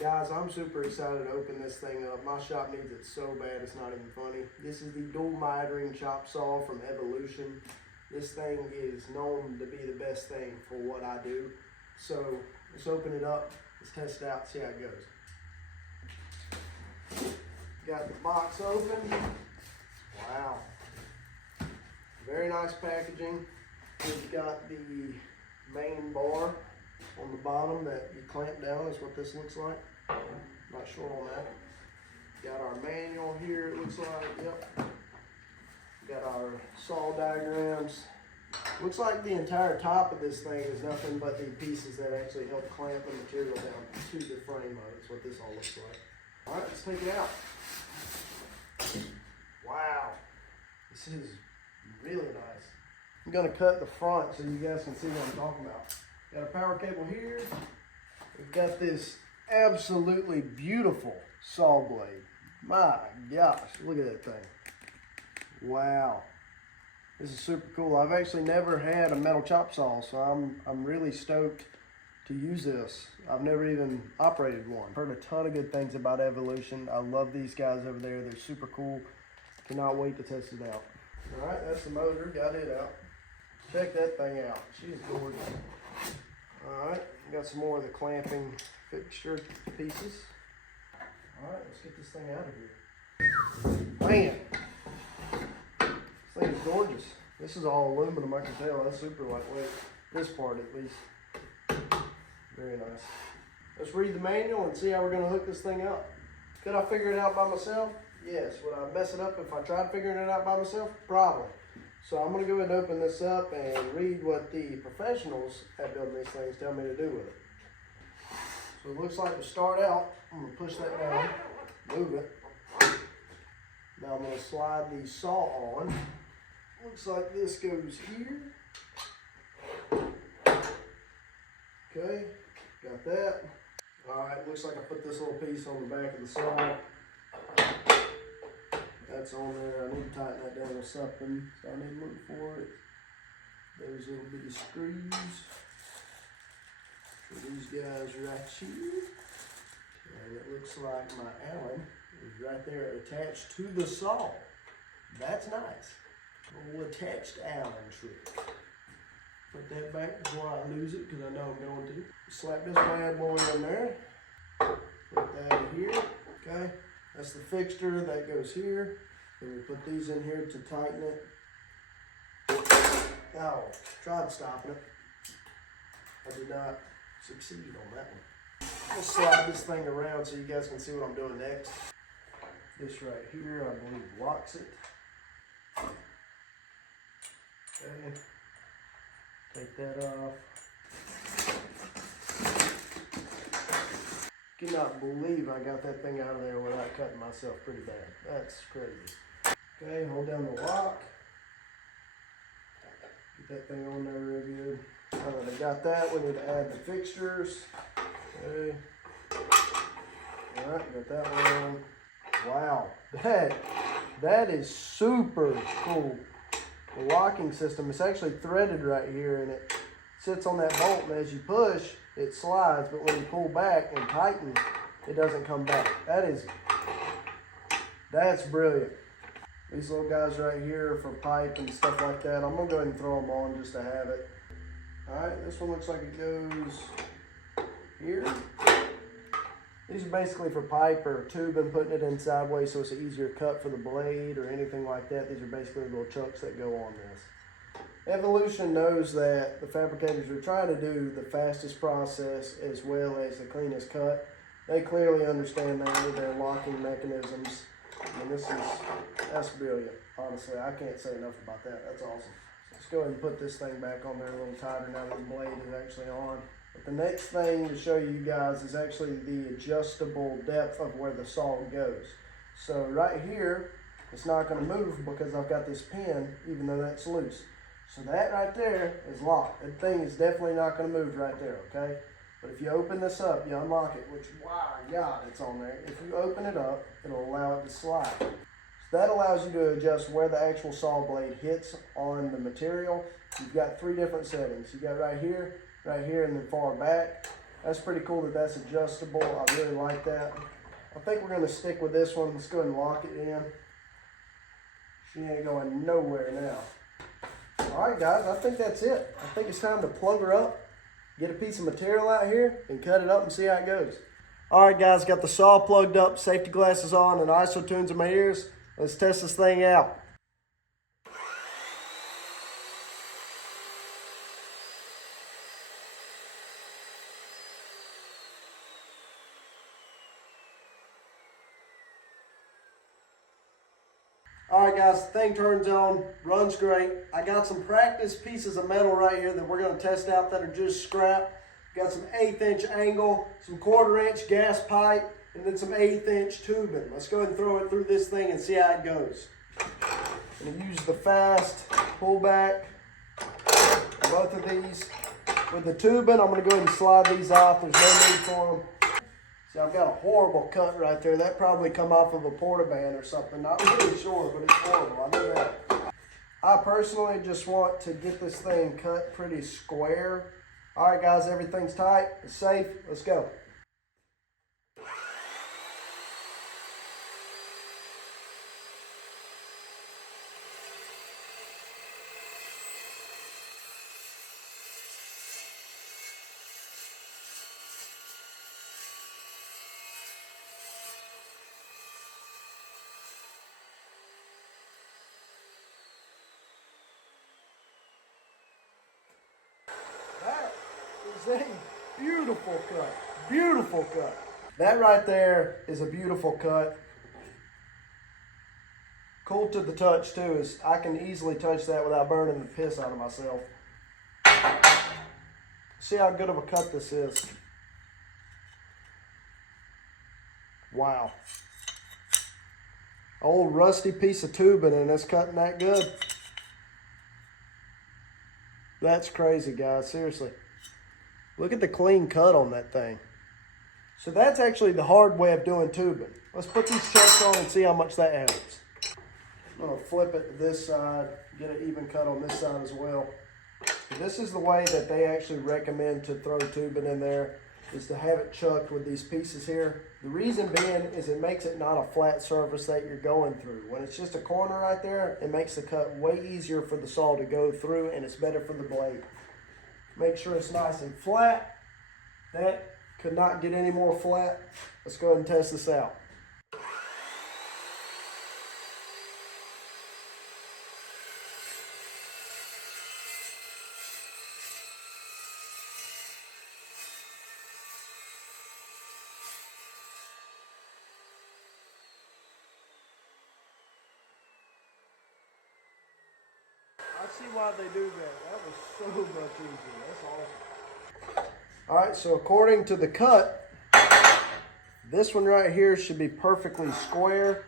Guys, I'm super excited to open this thing up. My shop needs it so bad, it's not even funny. This is the dual mitering chop saw from Evolution. This thing is known to be the best thing for what I do. So let's open it up, let's test it out, see how it goes. Got the box open. Wow. Very nice packaging. We've got the main bar on the bottom that you clamp down is what this looks like. Not sure on that. Got our manual here, it looks like, yep. Got our saw diagrams. Looks like the entire top of this thing is nothing but the pieces that actually help clamp the material down to the frame of it. Is what this all looks like. All right, let's take it out. Wow, this is really nice. I'm gonna cut the front so you guys can see what I'm talking about. Got a power cable here. We've got this absolutely beautiful saw blade. My gosh, look at that thing. Wow. This is super cool. I've actually never had a metal chop saw, so I'm really stoked to use this. I've never even operated one. Heard a ton of good things about Evolution. I love these guys over there. They're super cool. Cannot wait to test it out. All right, that's the motor. Got it out. Check that thing out. She's gorgeous. All right, got some more of the clamping fixture pieces. All right, let's get this thing out of here. Man, this thing is gorgeous. This is all aluminum, I can tell. That's super lightweight. This part, at least. Very nice. Let's read the manual and see how we're gonna hook this thing up. Could I figure it out by myself? Yes. Would I mess it up if I tried figuring it out by myself? Probably. So I'm gonna go ahead and open this up and read what the professionals at building these things tell me to do with it. So it looks like to start out, I'm gonna push that down, move it. Now I'm gonna slide the saw on. Looks like this goes here. Okay, got that. All right, looks like I put this little piece on the back of the saw. That's on there. I need to tighten that down with something, so I need to look for it. There's little bitty screws for these guys right here. And it looks like my Allen is right there attached to the saw. That's nice. A little attached Allen trick. Put that back before I lose it, because I know I'm going to. Slap this bad boy in there. Put that in here. Okay. That's the fixture that goes here. Then we put these in here to tighten it. Oh, tried stopping it. I did not succeed on that one. I'll slide this thing around so you guys can see what I'm doing next. This right here, I believe, locks it. Okay. Take that off. Cannot believe I got that thing out of there without cutting myself pretty bad. That's crazy. Okay, hold down the lock. Get that thing on there real good. Now that I got that, we need to add the fixtures. Okay. Alright, got that one on. Wow, that is super cool. The locking system, it's actually threaded right here, and it sits on that bolt, and as you push, it slides, but when you pull back and tighten, it doesn't come back. That's brilliant. These little guys right here for pipe and stuff like that, I'm gonna go ahead and throw them on just to have it. All right, this one looks like it goes here. These are basically for pipe or tube and putting it in sideways so it's an easier cut for the blade or anything like that. These are basically little chunks that go on this. Evolution knows that the fabricators are trying to do the fastest process as well as the cleanest cut. They clearly understand that with their locking mechanisms. And that's brilliant. Honestly, I can't say enough about that. That's awesome. Let's go ahead and put this thing back on there a little tighter now that the blade is actually on. But the next thing to show you guys is actually the adjustable depth of where the saw goes. So right here, it's not going to move because I've got this pin, even though that's loose. So that right there is locked. That thing is definitely not going to move right there, okay? But if you open this up, you unlock it, which, wow, God, it's on there. If you open it up, it'll allow it to slide. So that allows you to adjust where the actual saw blade hits on the material. You've got three different settings. You got right here, and then far back. That's pretty cool that that's adjustable. I really like that. I think we're going to stick with this one. Let's go ahead and lock it in. She ain't going nowhere now. All right, guys, I think that's it. I think it's time to plug her up, get a piece of material out here, and cut it up and see how it goes. All right, guys, got the saw plugged up, safety glasses on, and ISO tunes in my ears. Let's test this thing out. All right, guys, the thing turns on, runs great. I got some practice pieces of metal right here that we're going to test out that are just scrap. Got some 1/8 inch angle, some 1/4 inch gas pipe, and then some 1/8 inch tubing. Let's go ahead and throw it through this thing and see how it goes. I'm going to use the fast pullback, both of these. With the tubing, I'm going to go ahead and slide these off. There's no need for them. See, I've got a horrible cut right there. That probably come off of a Portaband or something. Not really sure, but it's horrible. I know that. I personally just want to get this thing cut pretty square. All right, guys, everything's tight. It's safe. Let's go. That is a beautiful cut. Beautiful cut. That right there is a beautiful cut. Cool to the touch too is I can easily touch that without burning the piss out of myself. See how good of a cut this is. Wow. Old rusty piece of tubing and it's cutting that good. That's crazy, guys, seriously. Look at the clean cut on that thing. So that's actually the hard way of doing tubing. Let's put these chucks on and see how much that helps. I'm gonna flip it to this side, get an even cut on this side as well. This is the way that they actually recommend to throw tubing in there, is to have it chucked with these pieces here. The reason being is it makes it not a flat surface that you're going through. When it's just a corner right there, it makes the cut way easier for the saw to go through and it's better for the blade. Make sure it's nice and flat. That could not get any more flat. Let's go ahead and test this out. I see why they do that. That was so much easier. That's awesome. All right, so according to the cut, this one right here should be perfectly square.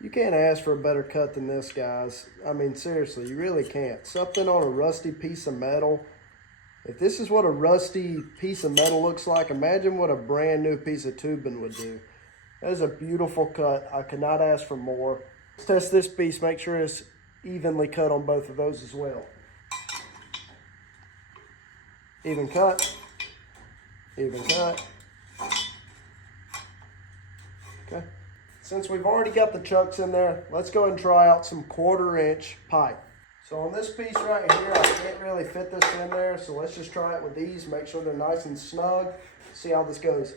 You can't ask for a better cut than this, guys. I mean, seriously, you really can't. Something on a rusty piece of metal. If this is what a rusty piece of metal looks like, imagine what a brand new piece of tubing would do. That is a beautiful cut. I could not ask for more. Let's test this piece, make sure it's evenly cut on both of those as well. Even cut. Even cut. Okay. Since we've already got the chucks in there, let's go and try out some 1/4 inch pipe. So on this piece right here, I can't really fit this in there, so let's just try it with these, make sure they're nice and snug, see how this goes.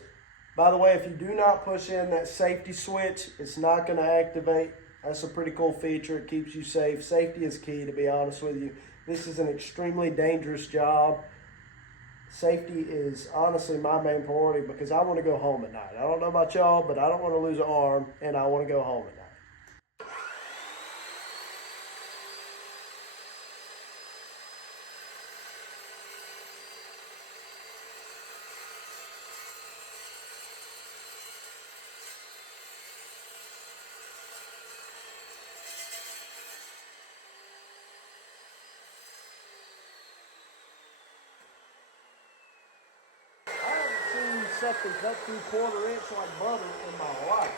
By the way, if you do not push in that safety switch, it's not going to activate. That's a pretty cool feature. It keeps you safe. Safety is key, to be honest with you. This is an extremely dangerous job. Safety is honestly my main priority because I want to go home at night. I don't know about y'all, but I don't want to lose an arm, and I want to go home at night. Something cut through 1/4 inch like butter in my life.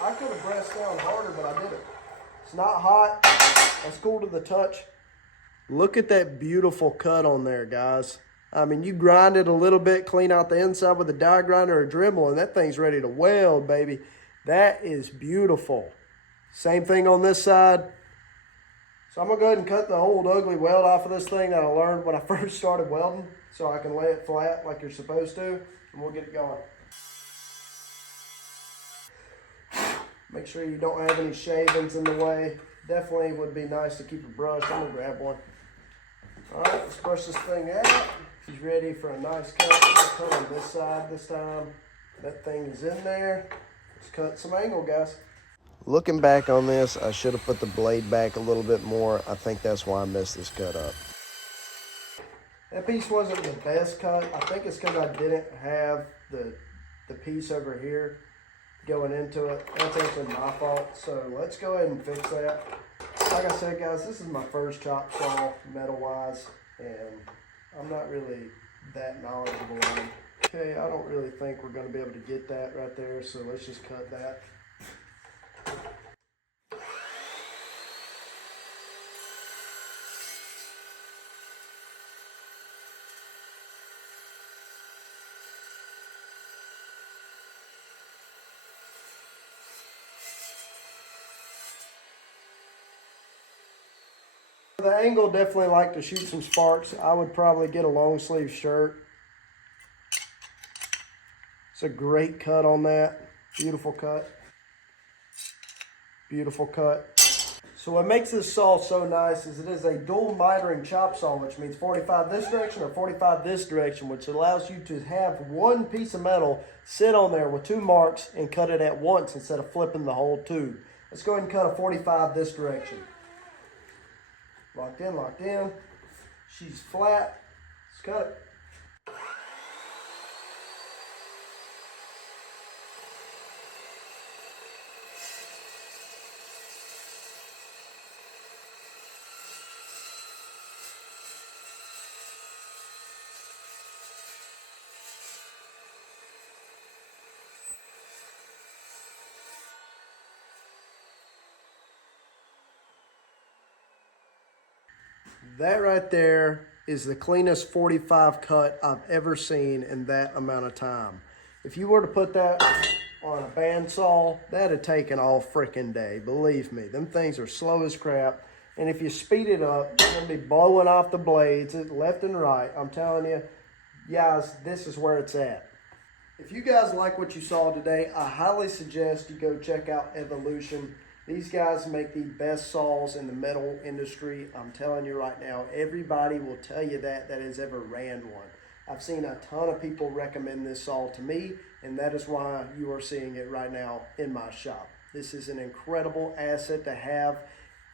I could have pressed down harder, but I didn't. It's not hot. That's cool to the touch. Look at that beautiful cut on there, guys. I mean, you grind it a little bit, clean out the inside with a die grinder or a Dremel, and that thing's ready to weld, baby. That is beautiful. Same thing on this side. So I'm gonna go ahead and cut the old ugly weld off of this thing that I learned when I first started welding, so I can lay it flat like you're supposed to, and we'll get it going. Make sure you don't have any shavings in the way. Definitely would be nice to keep a brush. I'm gonna grab one. All right, let's brush this thing out. He's ready for a nice cut. I'm gonna cut on this side this time. That thing is in there. Let's cut some angle, guys. Looking back on this, I should have put the blade back a little bit more. I think that's why I messed this cut up. That piece wasn't the best cut. I think it's because I didn't have the piece over here going into it. That's actually my fault. So let's go ahead and fix that. Like I said, guys, this is my first chop saw metal-wise, and I'm not really that knowledgeable on it. Okay, I don't really think we're going to be able to get that right there, so let's just cut that. The angle definitely like to shoot some sparks. I would probably get a long sleeve shirt. It's a great cut on that. Beautiful cut. Beautiful cut. So what makes this saw so nice is it is a dual mitering chop saw, which means 45 this direction or 45 this direction, which allows you to have one piece of metal sit on there with two marks and cut it at once instead of flipping the whole tube. Let's go ahead and cut a 45 this direction. Locked in, locked in. She's flat. Let's cut it. That right there is the cleanest 45 cut I've ever seen in that amount of time. If you were to put that on a bandsaw, that'd have taken all freaking day. Believe me, them things are slow as crap. And if you speed it up, you're gonna be blowing off the blades left and right. I'm telling you, guys, this is where it's at. If you guys like what you saw today, I highly suggest you go check out Evolution. These guys make the best saws in the metal industry. I'm telling you right now, everybody will tell you that has ever ran one. I've seen a ton of people recommend this saw to me, and that is why you are seeing it right now in my shop. This is an incredible asset to have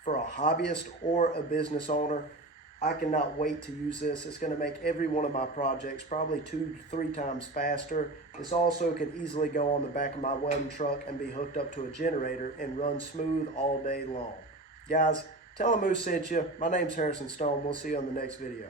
for a hobbyist or a business owner. I cannot wait to use this. It's going to make every one of my projects probably 2 to 3 times faster. This also can easily go on the back of my welding truck and be hooked up to a generator and run smooth all day long. Guys, tell them who sent you. My name's Harrison Stone. We'll see you on the next video.